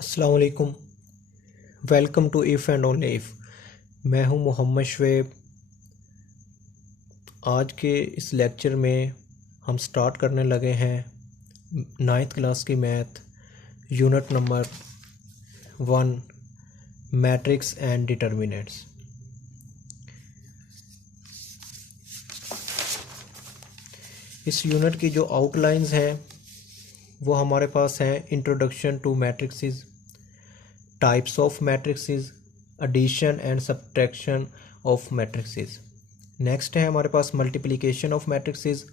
अस्सलाम वालेकुम। Welcome to if and only if. मैं हूं मोहम्मद शुएब। आज के इस लेक्चर में हम स्टार्ट करने लगे हैं 9th क्लास की math, unit number 1, matrix and determinants. इस यूनिट की जो आउटलाइंस हैं वो हमारे पास हैं: introduction to matrixes, types of matrixes, addition and subtraction of matrixes. Next है हमारे पास multiplication of matrixes,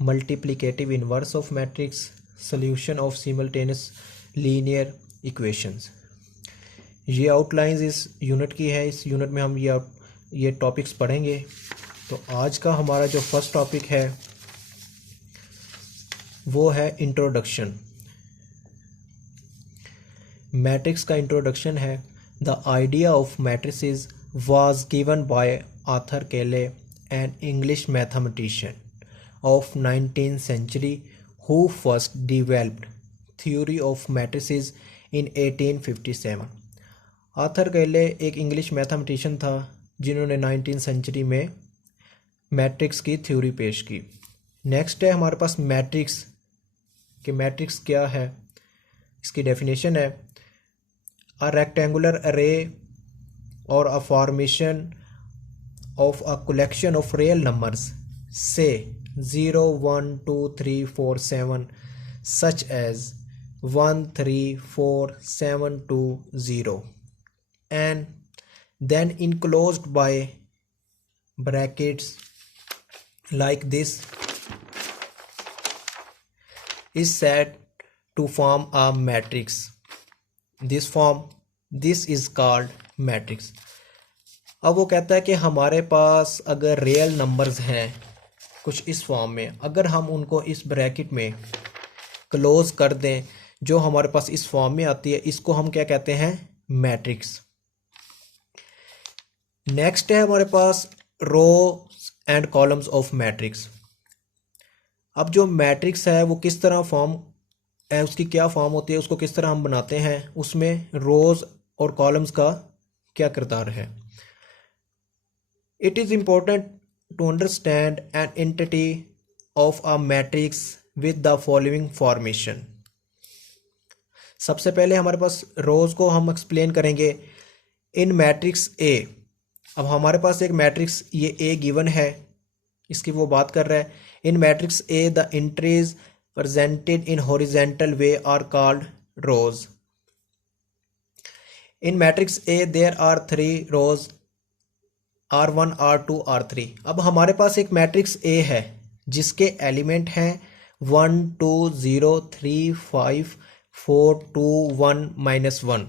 multiplicative inverse of matrix, solution of simultaneous linear equations. ये आउटलाइंस इस यूनिट की है। इस यूनिट में हम ये टॉपिक्स पढ़ेंगे। तो आज का हमारा जो फर्स्ट टॉपिक है वो है इंट्रोडक्शन। मैट्रिक्स का इंट्रोडक्शन है: the idea of matrices was given by Arthur Cayley, an English mathematician of 19th century who first developed theory of matrices in 1857। Arthur केले एक इंग्लिश मैथमेटिशियन था जिन्होंने 19th सेंचुरी में मैट्रिक्स की theory पेश की। नेक्स्ट है हमारे पास मैट्रिक्स कि मैट्रिक्स क्या है। इसकी डेफिनेशन है: अ रेक्टेंगुलर अरे और a formation of a collection of real numbers, say 0 1 2 3 4 7, such as 1 3 4 7 2 0, and then enclosed by brackets like this, is said to form a matrix. This is called matrix। अब वो कहता है कि हमारे पास अगर रियल नंबर्स हैं कुछ इस फॉर्म में, अगर हम उनको इस ब्रैकेट में क्लोज कर दें जो हमारे पास इस फॉर्म में आती है, इसको हम क्या कहते हैं? मैट्रिक्स। नेक्स्ट है हमारे पास row and columns of matrix. अब जो मैट्रिक्स है वो किस तरह फॉर्म है, उसकी क्या फॉर्म होती है, उसको किस तरह हम बनाते हैं, उसमें रोज और कॉलम्स का क्या किरदार है। It is important to understand an entity of a matrix with the following formation। सबसे पहले हमारे पास रोज को हम एक्सप्लेन करेंगे। इन मैट्रिक्स ए, अब हमारे पास एक मैट्रिक्स ये ए गिवन है, इसकी वो बात कर रहा है। In matrix A the entries presented in horizontal way are called rows. In matrix A there are 3 rows, R1 R2 R3। अब हमारे पास एक मैट्रिक्स ए है जिसके एलिमेंट हैं 1 2 0 3 5 4 2 1 -1।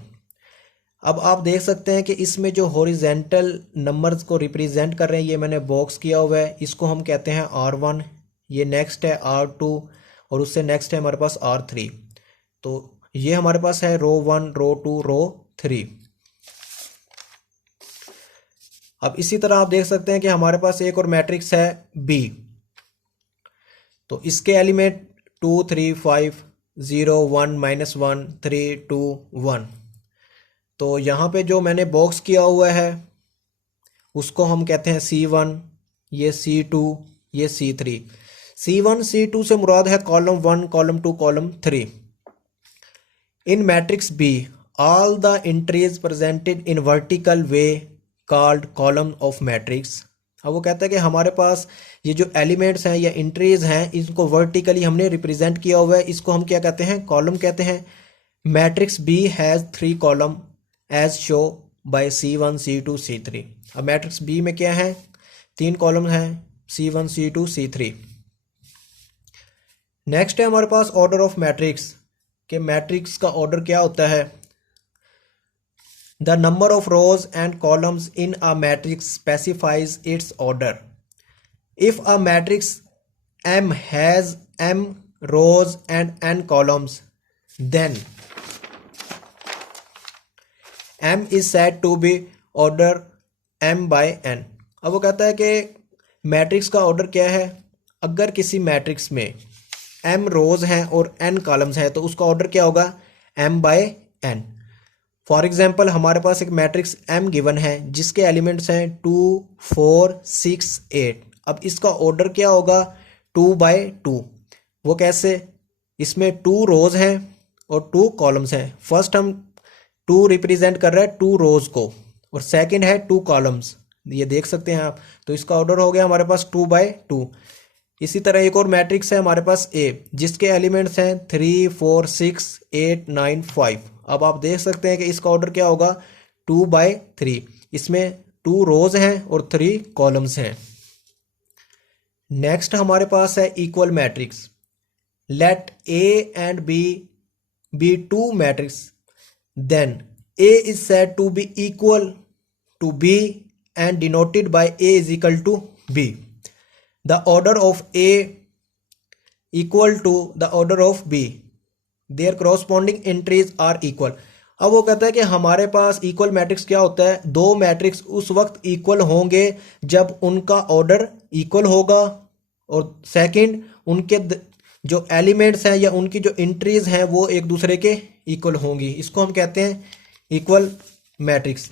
अब आप देख सकते हैं कि इसमें जो हॉरिजेंटल नंबर्स को रिप्रेजेंट कर रहे हैं, ये मैंने बॉक्स किया हुआ है, इसको हम कहते हैं R1। ये नेक्स्ट है R2 और उससे नेक्स्ट है हमारे पास R3। तो ये हमारे पास है रो 1 रो 2 रो 3। अब इसी तरह आप देख सकते हैं कि हमारे पास एक और मैट्रिक्स है बी। तो इसके एलिमेंट 2 3 5 0 1 -1 3 2 1। तो यहाँ पे जो मैंने बॉक्स किया हुआ है उसको हम कहते हैं C1, ये C2, ये C3। C1 C2 से मुराद है column 1 column 2 column 3। In matrix be all the entries presented in vertical way called column of matrix. अब वो कहता है कि हमारे पास ये जो एलिमेंट्स हैं या एंट्रीज हैं इसको वर्टिकली हमने रिप्रेजेंट किया हुआ है, इसको हम क्या कहते हैं? कॉलम कहते हैं। Matrix b has 3 column as show by C1 C2 C3। अब मैट्रिक्स बी में क्या है? 3 कॉलम हैं, C1 C2 C3। नेक्स्ट है हमारे पास ऑर्डर ऑफ मैट्रिक्स कि मैट्रिक्स का ऑर्डर क्या होता है। The number of rows and columns in a matrix specifies its order. If a matrix M has m rows and n columns, then M is said to be order m by n। अब वो कहता है कि matrix का order क्या है। अगर किसी मैट्रिक्स में m रोज हैं और n कॉलम्स हैं तो उसका ऑर्डर क्या होगा? m by n। For example हमारे पास एक मैट्रिक्स M गिवन है जिसके एलिमेंट्स हैं 2, 4, 6, 8। अब इसका ऑर्डर क्या होगा? 2/2। वो कैसे? इसमें 2 रोज हैं और 2 कॉलम्स हैं। फर्स्ट हम 2 रिप्रेजेंट कर रहे हैं 2 रोज को और सेकंड है 2 कॉलम्स, ये देख सकते हैं आप। तो इसका ऑर्डर हो गया हमारे पास 2/2। इसी तरह एक और मैट्रिक्स है हमारे पास A जिसके एलिमेंट्स हैं 3, 4, 6, 8, 9, 5। अब आप देख सकते हैं कि इसका ऑर्डर क्या होगा? 2/3। इसमें 2 रोज हैं और 3 कॉलम्स हैं। नेक्स्ट हमारे पास है equal matrix. Let A and B be 2 matrix, then A is said to be equal to B and denoted by A is equal to B. The order of A equal to the order of B. Their corresponding entries are equal. अब वो कहता है कि हमारे पास equal matrix क्या होता है? 2 matrix उस वक्त इक्वल होंगे जब उनका ऑर्डर इक्वल होगा और सेकंड उनके जो एलिमेंट्स हैं या उनकी जो एंट्रीज हैं वो एक दूसरे के इक्वल होंगी। इसको हम कहते हैं इक्वल मैट्रिक्स।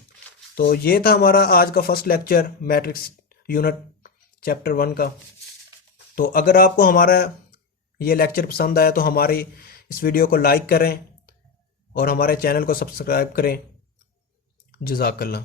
तो ये था हमारा आज का first lecture matrix unit chapter 1 का। तो अगर आपको हमारा ये लेक्चर पसंद आया तो हमारी इस वीडियो को लाइक करें और हमारे चैनल को सब्सक्राइब करें। जज़ाकल्लाह।